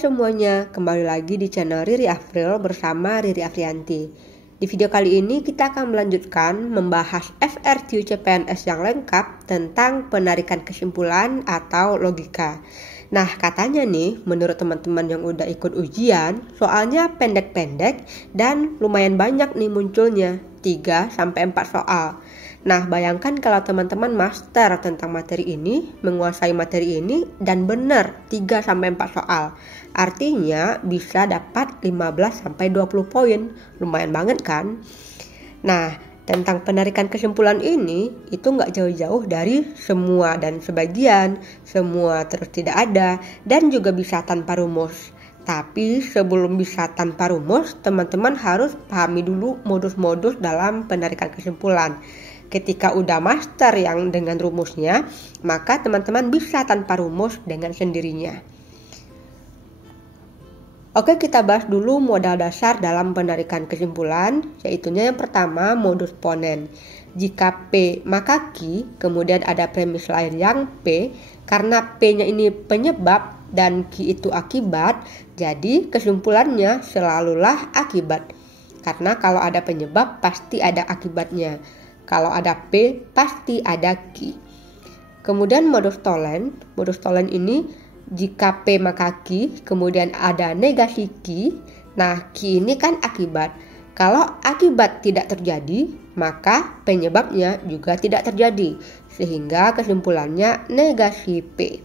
semuanya, kembali lagi di channel Riri Afril bersama Riri Afrianti. Di video kali ini kita akan melanjutkan membahas FRQ CPNS yang lengkap tentang penarikan kesimpulan atau logika. Nah, katanya nih, menurut teman-teman yang udah ikut ujian, soalnya pendek-pendek dan lumayan banyak nih munculnya, 3-4 soal. Nah, bayangkan kalau teman-teman master tentang materi ini, menguasai materi ini, dan benar 3-4 soal. Artinya bisa dapat 15-20 poin. Lumayan banget kan? Nah, tentang penarikan kesimpulan ini, itu nggak jauh-jauh dari semua dan sebagian, semua terus tidak ada, dan juga bisa tanpa rumus. Tapi sebelum bisa tanpa rumus, teman-teman harus pahami dulu modus-modus dalam penarikan kesimpulan. Ketika udah master yang dengan rumusnya, maka teman-teman bisa tanpa rumus dengan sendirinya. Oke, kita bahas dulu modal dasar dalam penarikan kesimpulan, yaitu yang pertama modus ponen. Jika P maka Q, kemudian ada premis lain yang P, karena P-nya ini penyebab dan Q itu akibat, jadi kesimpulannya selalulah akibat. Karena kalau ada penyebab pasti ada akibatnya. Kalau ada P, pasti ada Q. Kemudian modus tolen. Modus tolen ini jika P maka Q, kemudian ada negasi Q. Nah, Q ini kan akibat. Kalau akibat tidak terjadi, maka penyebabnya juga tidak terjadi. Sehingga kesimpulannya negasi P.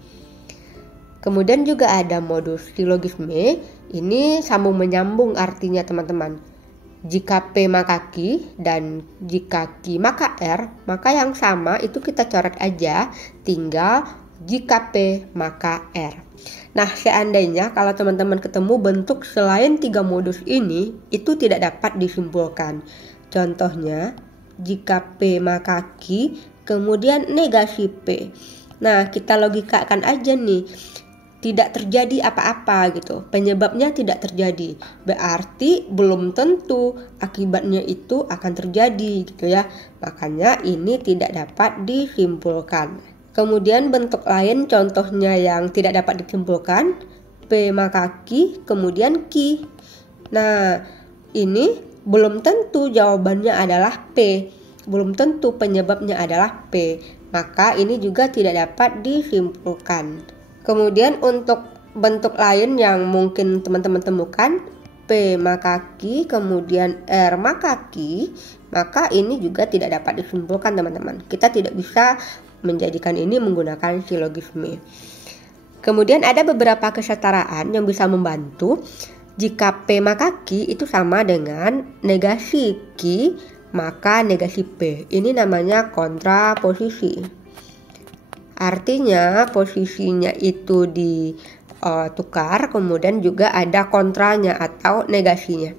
Kemudian juga ada modus silogisme. Ini sambung menyambung artinya teman-teman. Jika P maka Q dan jika Q maka R, maka yang sama itu kita coret aja, tinggal jika P maka R. Nah, seandainya kalau teman-teman ketemu bentuk selain 3 modus ini, itu tidak dapat disimpulkan. Contohnya, jika P maka Q, kemudian negasi P. Nah, kita logikakan aja nih. Tidak terjadi apa-apa gitu, penyebabnya tidak terjadi, berarti belum tentu akibatnya itu akan terjadi gitu ya, makanya ini tidak dapat disimpulkan. Kemudian bentuk lain contohnya yang tidak dapat disimpulkan, P maka Q kemudian Q. Nah, ini belum tentu jawabannya adalah P, belum tentu penyebabnya adalah P, maka ini juga tidak dapat disimpulkan. Kemudian untuk bentuk lain yang mungkin teman-teman temukan, P maka Q kemudian R maka Q, maka ini juga tidak dapat disimpulkan teman-teman. Kita tidak bisa menjadikan ini menggunakan silogisme. Kemudian ada beberapa kesetaraan yang bisa membantu. Jika P maka Q itu sama dengan negasi Q maka negasi P. Ini namanya kontraposisi. Artinya posisinya itu ditukar, kemudian juga ada kontranya atau negasinya.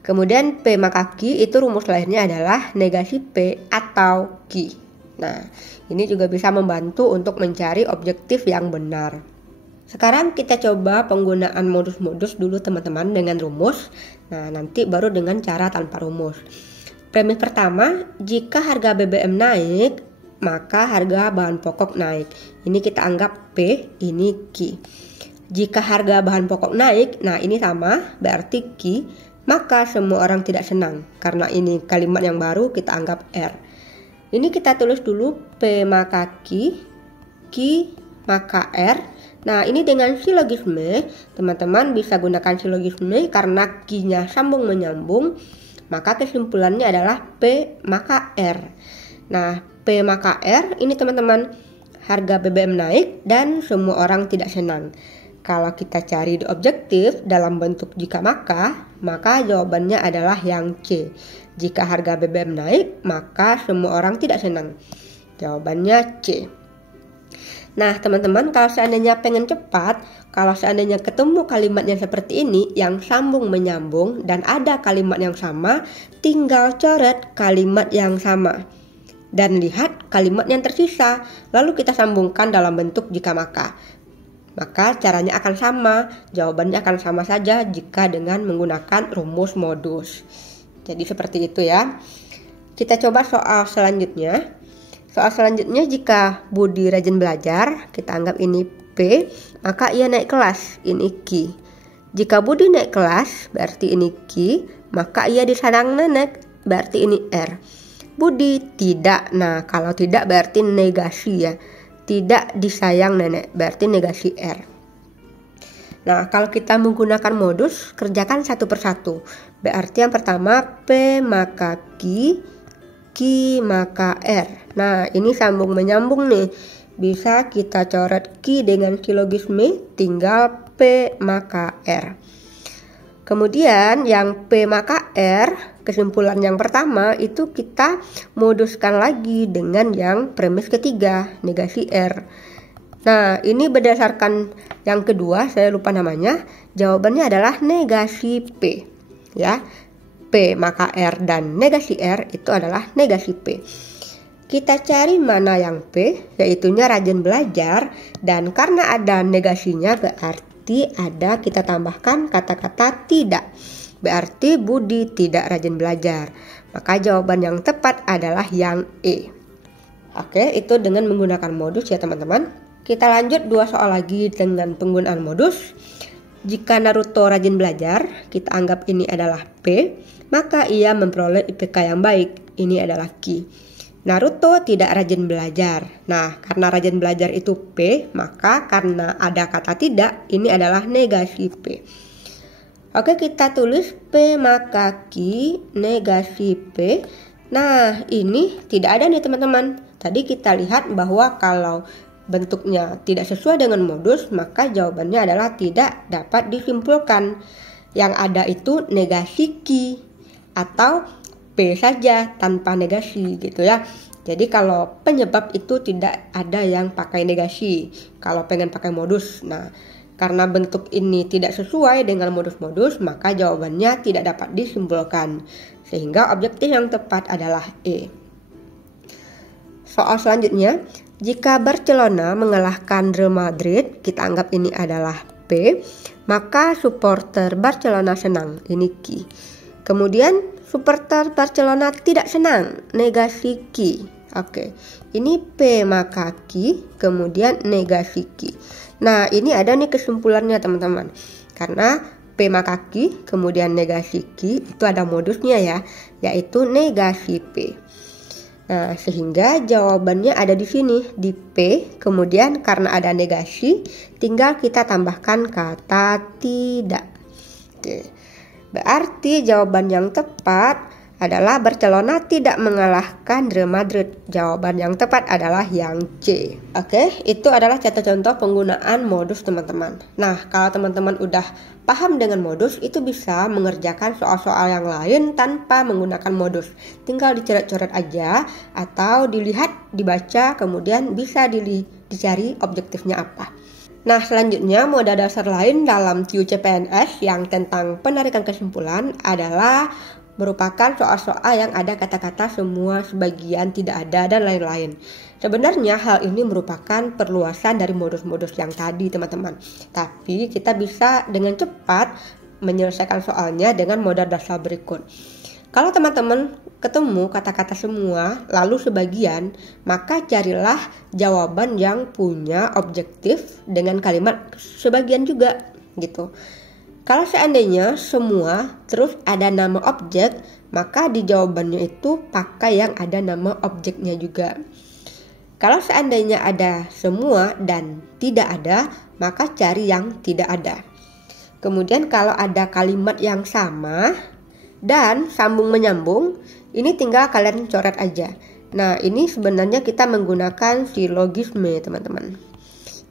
Kemudian P maka Q itu rumus lainnya adalah negasi P atau Q. Nah, ini juga bisa membantu untuk mencari objektif yang benar. Sekarang kita coba penggunaan modus-modus dulu teman-teman dengan rumus. Nah, nanti baru dengan cara tanpa rumus. Premis pertama, jika harga BBM naik, maka harga bahan pokok naik. Ini kita anggap P, ini Q. Jika harga bahan pokok naik, nah ini sama, berarti Q, maka semua orang tidak senang. Karena ini kalimat yang baru, kita anggap R. Ini kita tulis dulu P maka Q, Q maka R. Nah, ini dengan silogisme, teman-teman bisa gunakan silogisme karena Q-nya sambung menyambung, maka kesimpulannya adalah P maka R. Nah, P maka R ini teman-teman, harga BBM naik dan semua orang tidak senang. Kalau kita cari di objektif dalam bentuk jika maka jawabannya adalah yang C. Jika harga BBM naik, maka semua orang tidak senang. Jawabannya C. Nah, teman-teman, kalau seandainya pengen cepat, kalau seandainya ketemu kalimat yang seperti ini, yang sambung menyambung dan ada kalimat yang sama, tinggal coret kalimat yang sama. Dan lihat kalimat yang tersisa, lalu kita sambungkan dalam bentuk jika maka. Maka caranya akan sama, jawabannya akan sama saja jika dengan menggunakan rumus modus. Jadi seperti itu ya. Kita coba soal selanjutnya. Soal selanjutnya, jika Budi rajin belajar, kita anggap ini P, maka ia naik kelas, ini Q. Jika Budi naik kelas, berarti ini Q, maka ia disayang nenek, berarti ini R. Budi tidak, nah kalau tidak berarti negasi ya. Tidak disayang nenek, berarti negasi R. Nah, kalau kita menggunakan modus, kerjakan satu persatu. Berarti yang pertama P maka Q, Q maka R. Nah, ini sambung menyambung nih. Bisa kita coret Q dengan silogisme, tinggal P maka R. Kemudian yang P maka R, kesimpulan yang pertama itu kita moduskan lagi dengan yang premis ketiga, negasi R. Nah, ini berdasarkan yang kedua, saya lupa namanya. Jawabannya adalah negasi P. Ya, P maka R dan negasi R itu adalah negasi P. Kita cari mana yang P, yaitunya rajin belajar. Dan karena ada negasinya berarti ada kita tambahkan kata-kata tidak. Berarti Budi tidak rajin belajar. Maka jawaban yang tepat adalah yang E. Oke, itu dengan menggunakan modus ya teman-teman. Kita lanjut 2 soal lagi dengan penggunaan modus. Jika Naruto rajin belajar, kita anggap ini adalah P, maka ia memperoleh IPK yang baik. Ini adalah Q. Naruto tidak rajin belajar. Nah, karena rajin belajar itu P, maka karena ada kata tidak, ini adalah negasi P. Oke, kita tulis P maka Q, negasi P. Nah, ini tidak ada nih teman-teman. Tadi kita lihat bahwa kalau bentuknya tidak sesuai dengan modus, maka jawabannya adalah tidak dapat disimpulkan. Yang ada itu negasi Q atau P saja tanpa negasi gitu ya. Jadi kalau penyebab itu tidak ada yang pakai negasi kalau pengen pakai modus. Nah, karena bentuk ini tidak sesuai dengan modus-modus, maka jawabannya tidak dapat disimpulkan. Sehingga objektif yang tepat adalah E. Soal selanjutnya, jika Barcelona mengalahkan Real Madrid, kita anggap ini adalah P, maka supporter Barcelona senang, ini Q. Kemudian supporter Barcelona tidak senang, negasi Q. Oke, ini P maka Q, kemudian negasi Q. Nah, ini ada nih kesimpulannya teman-teman. Karena P maka Q, kemudian negasi Q, itu ada modusnya ya, yaitu negasi P. Nah, sehingga jawabannya ada di sini, di P, kemudian karena ada negasi, tinggal kita tambahkan kata tidak. Oke. Berarti jawaban yang tepat adalah Barcelona tidak mengalahkan Real Madrid. Jawaban yang tepat adalah yang C. Oke, itu adalah contoh-contoh penggunaan modus teman-teman. Nah, kalau teman-teman udah paham dengan modus, itu bisa mengerjakan soal-soal yang lain tanpa menggunakan modus. Tinggal dicoret-coret aja atau dilihat, dibaca, kemudian bisa dicari objektifnya apa. Nah, selanjutnya modal dasar lain dalam QCPNS yang tentang penarikan kesimpulan adalah merupakan soal-soal yang ada kata-kata semua, sebagian, tidak ada, dan lain-lain. Sebenarnya hal ini merupakan perluasan dari modus-modus yang tadi teman-teman. Tapi kita bisa dengan cepat menyelesaikan soalnya dengan modal dasar berikut. Kalau teman-teman ketemu kata-kata semua, lalu sebagian, maka carilah jawaban yang punya objektif dengan kalimat sebagian juga gitu. Kalau seandainya semua terus ada nama objek, maka di jawabannya itu pakai yang ada nama objeknya juga. Kalau seandainya ada semua dan tidak ada, maka cari yang tidak ada. Kemudian kalau ada kalimat yang sama dan sambung menyambung, ini tinggal kalian coret aja. Nah, ini sebenarnya kita menggunakan silogisme teman-teman.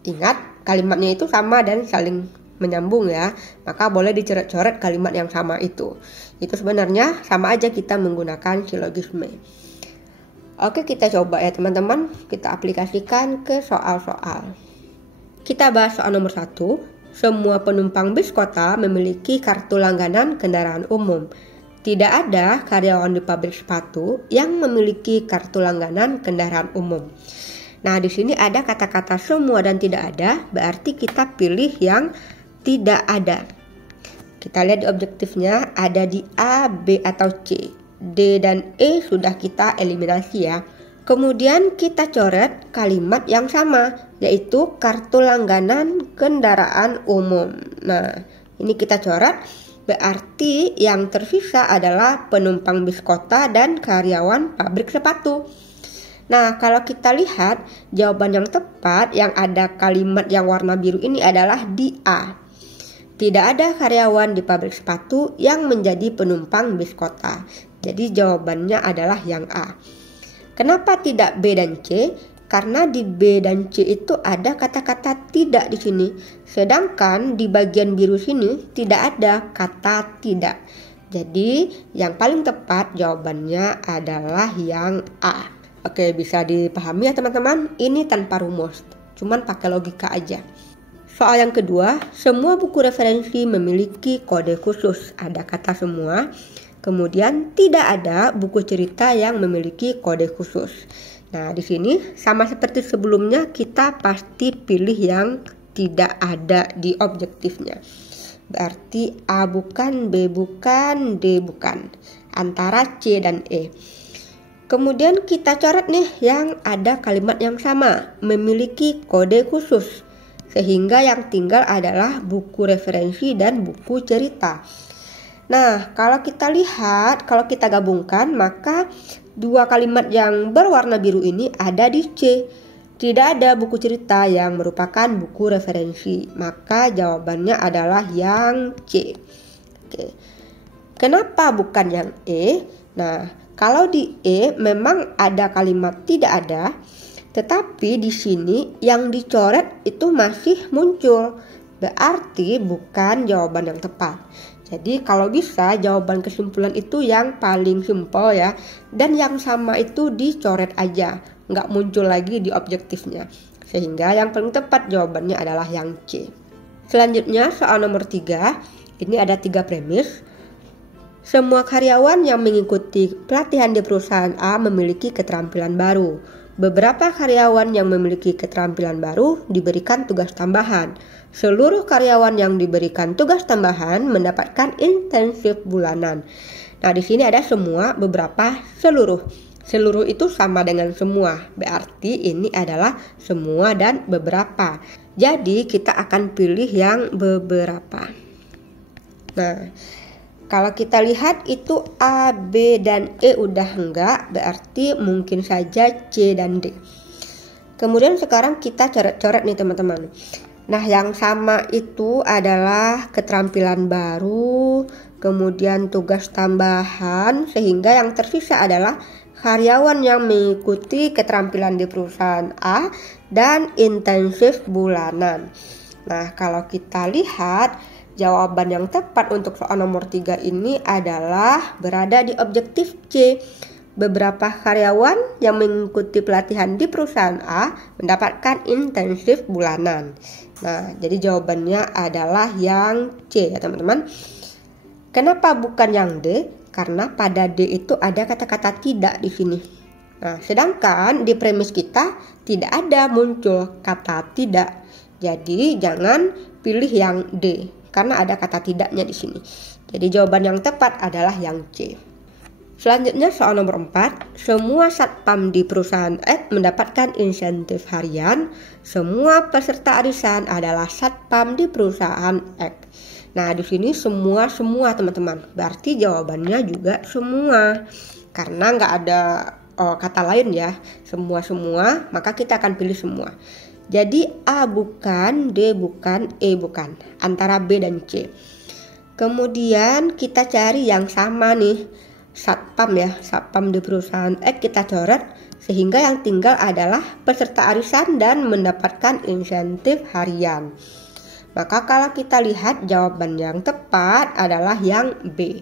Ingat, kalimatnya itu sama dan saling menyambung ya, maka boleh dicoret-coret kalimat yang sama itu. Itu sebenarnya sama aja kita menggunakan silogisme. Oke, kita coba ya teman-teman, kita aplikasikan ke soal-soal. Kita bahas soal nomor 1. Semua penumpang bis kota memiliki kartu langganan kendaraan umum. Tidak ada karyawan di pabrik sepatu yang memiliki kartu langganan kendaraan umum. Nah, di sini ada kata-kata semua dan tidak ada, berarti kita pilih yang tidak ada. Kita lihat di objektifnya, ada di A, B, atau C. D dan E sudah kita eliminasi ya. Kemudian kita coret kalimat yang sama, yaitu kartu langganan kendaraan umum. Nah, ini kita coret, berarti yang tersisa adalah penumpang bis kota dan karyawan pabrik sepatu. Nah, kalau kita lihat jawaban yang tepat yang ada kalimat yang warna biru ini adalah di A. Tidak ada karyawan di pabrik sepatu yang menjadi penumpang bis kota. Jadi jawabannya adalah yang A. Kenapa tidak B dan C? Karena di B dan C itu ada kata-kata tidak di sini. Sedangkan di bagian biru sini tidak ada kata tidak. Jadi yang paling tepat jawabannya adalah yang A. Oke, bisa dipahami ya teman-teman? Ini tanpa rumus, cuman pakai logika aja. Soal yang kedua, semua buku referensi memiliki kode khusus. Ada kata semua. Kemudian tidak ada buku cerita yang memiliki kode khusus. Nah, di sini sama seperti sebelumnya, kita pasti pilih yang tidak ada di objektifnya. Berarti A bukan, B bukan, D bukan. Antara C dan E. Kemudian kita coret nih yang ada kalimat yang sama, memiliki kode khusus. Sehingga yang tinggal adalah buku referensi dan buku cerita. Nah, kalau kita lihat, kalau kita gabungkan, maka dua kalimat yang berwarna biru ini ada di C. Tidak ada buku cerita yang merupakan buku referensi. Maka jawabannya adalah yang C. Oke. Kenapa bukan yang E? Nah, kalau di E memang ada kalimat tidak ada, tetapi di sini yang dicoret itu masih muncul. Berarti bukan jawaban yang tepat. Jadi kalau bisa jawaban kesimpulan itu yang paling simpel ya. Dan yang sama itu dicoret aja, nggak muncul lagi di objektifnya. Sehingga yang paling tepat jawabannya adalah yang C. Selanjutnya soal nomor 3. Ini ada 3 premis. Semua karyawan yang mengikuti pelatihan di perusahaan A memiliki keterampilan baru. Beberapa karyawan yang memiliki keterampilan baru diberikan tugas tambahan. Seluruh karyawan yang diberikan tugas tambahan mendapatkan intensif bulanan. Nah, di sini ada semua, beberapa, seluruh. Seluruh itu sama dengan semua. Berarti ini adalah semua dan beberapa. Jadi kita akan pilih yang beberapa. Nah, kalau kita lihat itu A, B, dan E udah enggak, berarti mungkin saja C dan D. Kemudian sekarang kita coret-coret nih teman-teman. Nah, yang sama itu adalah keterampilan baru, kemudian tugas tambahan, sehingga yang tersisa adalah karyawan yang mengikuti keterampilan di perusahaan A dan intensif bulanan. Nah, kalau kita lihat jawaban yang tepat untuk soal nomor 3 ini adalah berada di objektif C. Beberapa karyawan yang mengikuti pelatihan di perusahaan A mendapatkan intensif bulanan. Nah, jadi jawabannya adalah yang C ya teman-teman. Kenapa bukan yang D? Karena pada D itu ada kata-kata tidak di sini. Nah, sedangkan di premis kita tidak ada muncul kata tidak. Jadi jangan pilih yang D karena ada kata tidaknya di sini. Jadi jawaban yang tepat adalah yang C. Selanjutnya soal nomor 4. Semua satpam di perusahaan X mendapatkan insentif harian. Semua peserta arisan adalah satpam di perusahaan X. Nah, di sini semua teman-teman. Berarti jawabannya juga semua. Karena nggak ada kata lain ya. Semua, maka kita akan pilih semua. Jadi A bukan, D bukan, E bukan. Antara B dan C. Kemudian kita cari yang sama nih. Satpam ya, satpam di perusahaan X kita coret. Sehingga yang tinggal adalah peserta arisan dan mendapatkan insentif harian. Maka kalau kita lihat jawaban yang tepat adalah yang B.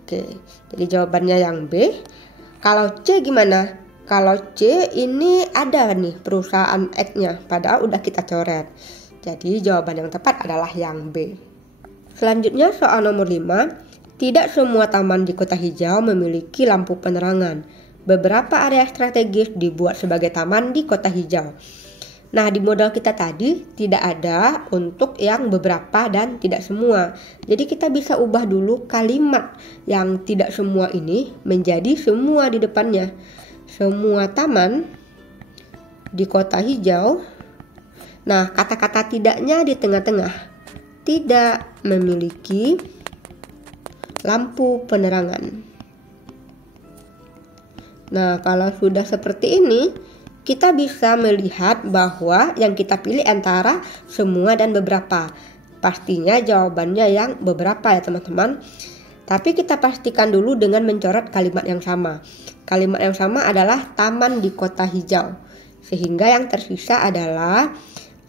Oke, jadi jawabannya yang B. Kalau C gimana? Kalau C ini ada nih perusahaan X-nya, padahal udah kita coret. Jadi jawaban yang tepat adalah yang B. Selanjutnya soal nomor 5. Tidak semua taman di kota hijau memiliki lampu penerangan. Beberapa area strategis dibuat sebagai taman di kota hijau. Nah, di modal kita tadi tidak ada untuk yang beberapa dan tidak semua. Jadi kita bisa ubah dulu kalimat yang tidak semua ini menjadi semua di depannya. Semua taman di kota hijau Nah, kata-kata tidaknya di tengah-tengah. Tidak memiliki lampu penerangan. Nah, kalau sudah seperti ini, kita bisa melihat bahwa yang kita pilih antara semua dan beberapa. Pastinya jawabannya yang beberapa ya teman-teman. Tapi kita pastikan dulu dengan mencoret kalimat yang sama. Kalimat yang sama adalah taman di kota hijau. Sehingga yang tersisa adalah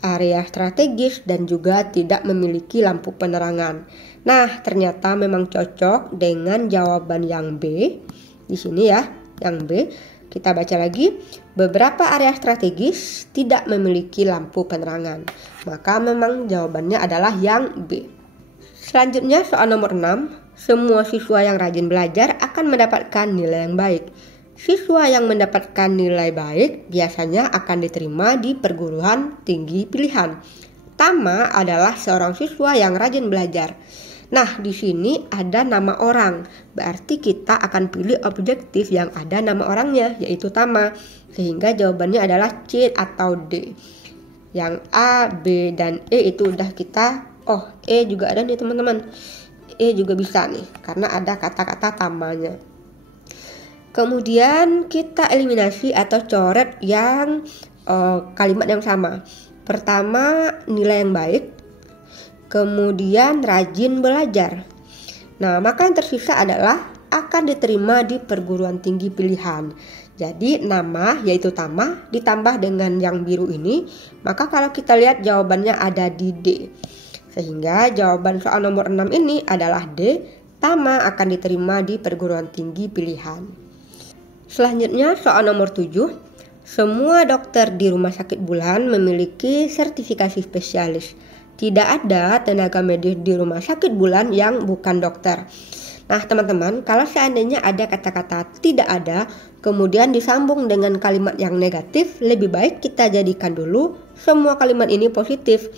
area strategis dan juga tidak memiliki lampu penerangan. Nah, ternyata memang cocok dengan jawaban yang B. Di sini ya, yang B. Kita baca lagi, beberapa area strategis tidak memiliki lampu penerangan. Maka memang jawabannya adalah yang B. Selanjutnya soal nomor 6, semua siswa yang rajin belajar akan mendapatkan nilai yang baik. Siswa yang mendapatkan nilai baik biasanya akan diterima di perguruan tinggi pilihan. Tama adalah seorang siswa yang rajin belajar. Nah, di sini ada nama orang. Berarti kita akan pilih objektif yang ada nama orangnya, yaitu Tama. Sehingga jawabannya adalah C atau D. Yang A, B, dan E itu udah kita, E juga ada nih teman-teman. E juga bisa nih, karena ada kata-kata tamanya. Kemudian kita eliminasi atau coret yang kalimat yang sama. Pertama, nilai yang baik. Kemudian rajin belajar. Nah, maka yang tersisa adalah akan diterima di perguruan tinggi pilihan. Jadi nama yaitu Tama ditambah dengan yang biru ini, maka kalau kita lihat jawabannya ada di D. Sehingga jawaban soal nomor 6 ini adalah D, Tama akan diterima di perguruan tinggi pilihan. Selanjutnya soal nomor 7, semua dokter di Rumah Sakit Bulan memiliki sertifikasi spesialis. Tidak ada tenaga medis di Rumah Sakit Bulan yang bukan dokter. Nah teman-teman, kalau seandainya ada kata-kata tidak ada, kemudian disambung dengan kalimat yang negatif, lebih baik kita jadikan dulu semua kalimat ini positif.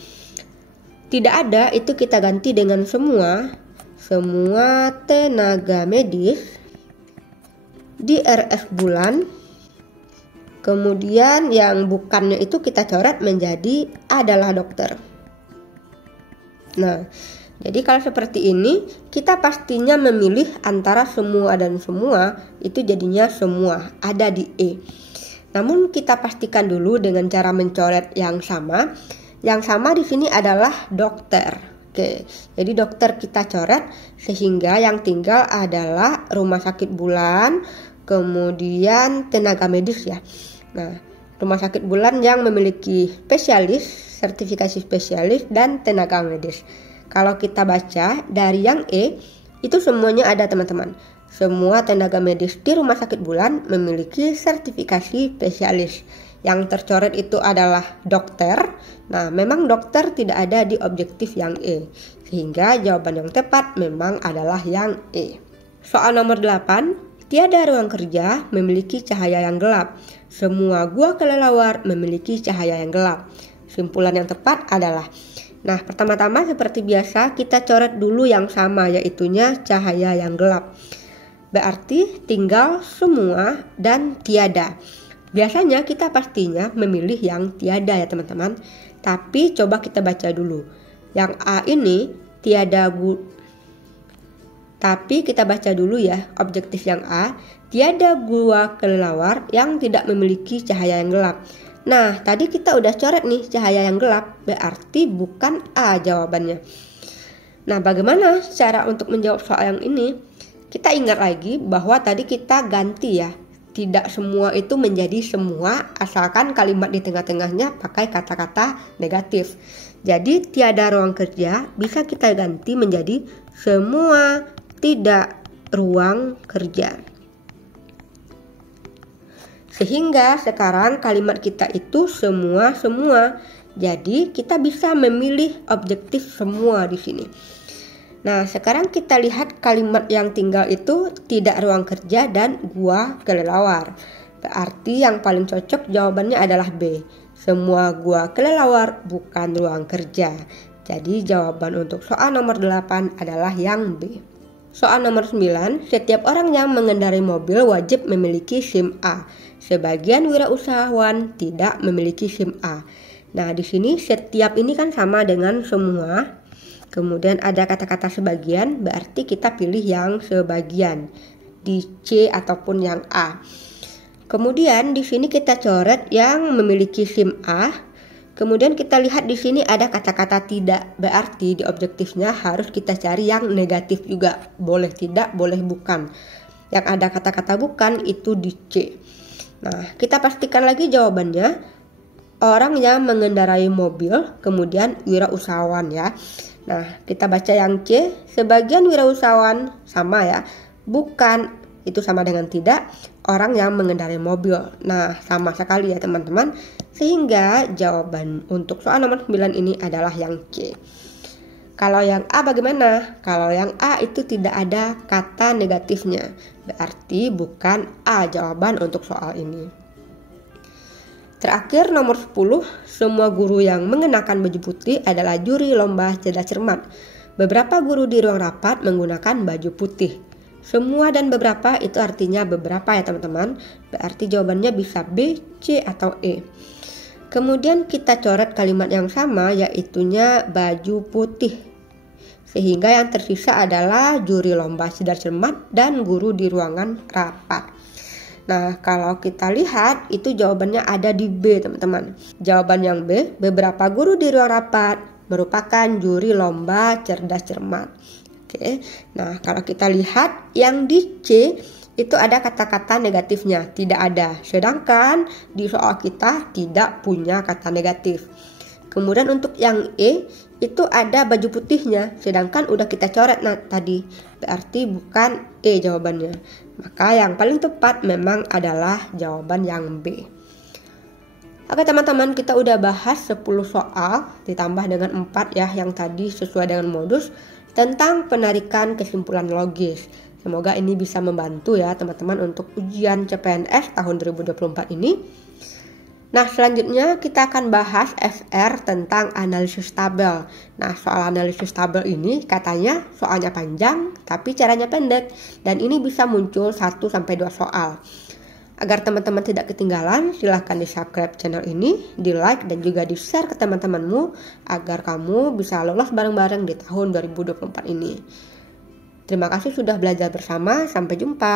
Tidak ada itu kita ganti dengan semua tenaga medis di RS Bulan. Kemudian yang bukannya itu kita coret menjadi adalah dokter. Nah, jadi kalau seperti ini kita pastinya memilih antara semua dan semua, itu jadinya semua ada di E. Namun kita pastikan dulu dengan cara mencoret yang sama. Yang sama di sini adalah dokter. Oke, jadi dokter kita coret sehingga yang tinggal adalah Rumah Sakit Bulan, kemudian tenaga medis ya. Nah, Rumah Sakit Bulan yang memiliki spesialis, sertifikasi spesialis, dan tenaga medis. Kalau kita baca dari yang E, itu semuanya ada teman-teman. Semua tenaga medis di Rumah Sakit Bulan memiliki sertifikasi spesialis. Yang tercoret itu adalah dokter. Nah, memang dokter tidak ada di objektif yang E. Sehingga jawaban yang tepat memang adalah yang E. Soal nomor 8, tiada ruang kerja memiliki cahaya yang gelap. Semua gua kelelawar memiliki cahaya yang gelap. Simpulan yang tepat adalah, nah pertama-tama seperti biasa kita coret dulu yang sama, yaitunya cahaya yang gelap. Berarti tinggal semua dan tiada. Biasanya kita pastinya memilih yang tiada ya teman-teman. Tapi coba kita baca dulu. Yang A ini tiada Tapi kita baca dulu ya objektif yang A. Tiada gua kelelawar yang tidak memiliki cahaya yang gelap. Nah tadi kita udah coret nih cahaya yang gelap. Berarti bukan A jawabannya. Nah bagaimana cara untuk menjawab soal yang ini? Kita ingat lagi bahwa tadi kita ganti ya. Tidak semua itu menjadi semua asalkan kalimat di tengah-tengahnya pakai kata-kata negatif. Jadi tiada ruang kerja bisa kita ganti menjadi semua tidak ruang kerja. Sehingga sekarang kalimat kita itu semua. Jadi kita bisa memilih objektif semua di sini. Nah, sekarang kita lihat kalimat yang tinggal itu tidak ruang kerja dan gua kelelawar. Berarti yang paling cocok jawabannya adalah B. Semua gua kelelawar bukan ruang kerja. Jadi jawaban untuk soal nomor 8 adalah yang B. Soal nomor 9, setiap orang yang mengendarai mobil wajib memiliki SIM A. Sebagian wirausahawan tidak memiliki SIM A. Nah, di sini setiap ini kan sama dengan semua. Kemudian ada kata-kata sebagian, berarti kita pilih yang sebagian di C ataupun yang A. Kemudian di sini kita coret yang memiliki SIM A. Kemudian kita lihat di sini ada kata-kata tidak, berarti di objektifnya harus kita cari yang negatif juga. Boleh tidak, boleh bukan. Yang ada kata-kata bukan itu di C. Nah, kita pastikan lagi jawabannya. Orang yang mengendarai mobil, kemudian wirausahawan ya. Nah, kita baca yang C, sebagian wirausahawan sama ya. Bukan, itu sama dengan tidak, orang yang mengendarai mobil. Nah, sama sekali ya teman-teman. Sehingga jawaban untuk soal nomor 9 ini adalah yang C. Kalau yang A bagaimana? Kalau yang A itu tidak ada kata negatifnya. Berarti bukan A jawaban untuk soal ini. Terakhir nomor 10, semua guru yang mengenakan baju putih adalah juri lomba cerdas cermat. Beberapa guru di ruang rapat menggunakan baju putih. Semua dan beberapa itu artinya beberapa ya teman-teman. Berarti jawabannya bisa B, C, atau E. Kemudian kita coret kalimat yang sama yaitunya baju putih. Sehingga yang tersisa adalah juri lomba cerdas cermat dan guru di ruangan rapat. Nah, kalau kita lihat itu jawabannya ada di B teman-teman. Jawaban yang B, beberapa guru di ruang rapat merupakan juri lomba cerdas cermat. Oke. Nah, kalau kita lihat yang di C itu ada kata-kata negatifnya, tidak ada. Sedangkan di soal kita tidak punya kata negatif. Kemudian untuk yang E itu ada baju putihnya, sedangkan udah kita coret tadi. Berarti bukan E jawabannya. Maka yang paling tepat memang adalah jawaban yang B. Oke teman-teman, kita udah bahas 10 soal ditambah dengan 4 ya yang tadi sesuai dengan modus tentang penarikan kesimpulan logis. Semoga ini bisa membantu ya teman-teman untuk ujian CPNS tahun 2024 ini. Nah, selanjutnya kita akan bahas FR tentang analisis tabel. Nah, soal analisis tabel ini katanya soalnya panjang tapi caranya pendek dan ini bisa muncul 1-2 soal. Agar teman-teman tidak ketinggalan, silahkan di-subscribe channel ini, di-like dan juga di-share ke teman-temanmu agar kamu bisa lolos bareng-bareng di tahun 2024 ini. Terima kasih sudah belajar bersama, sampai jumpa.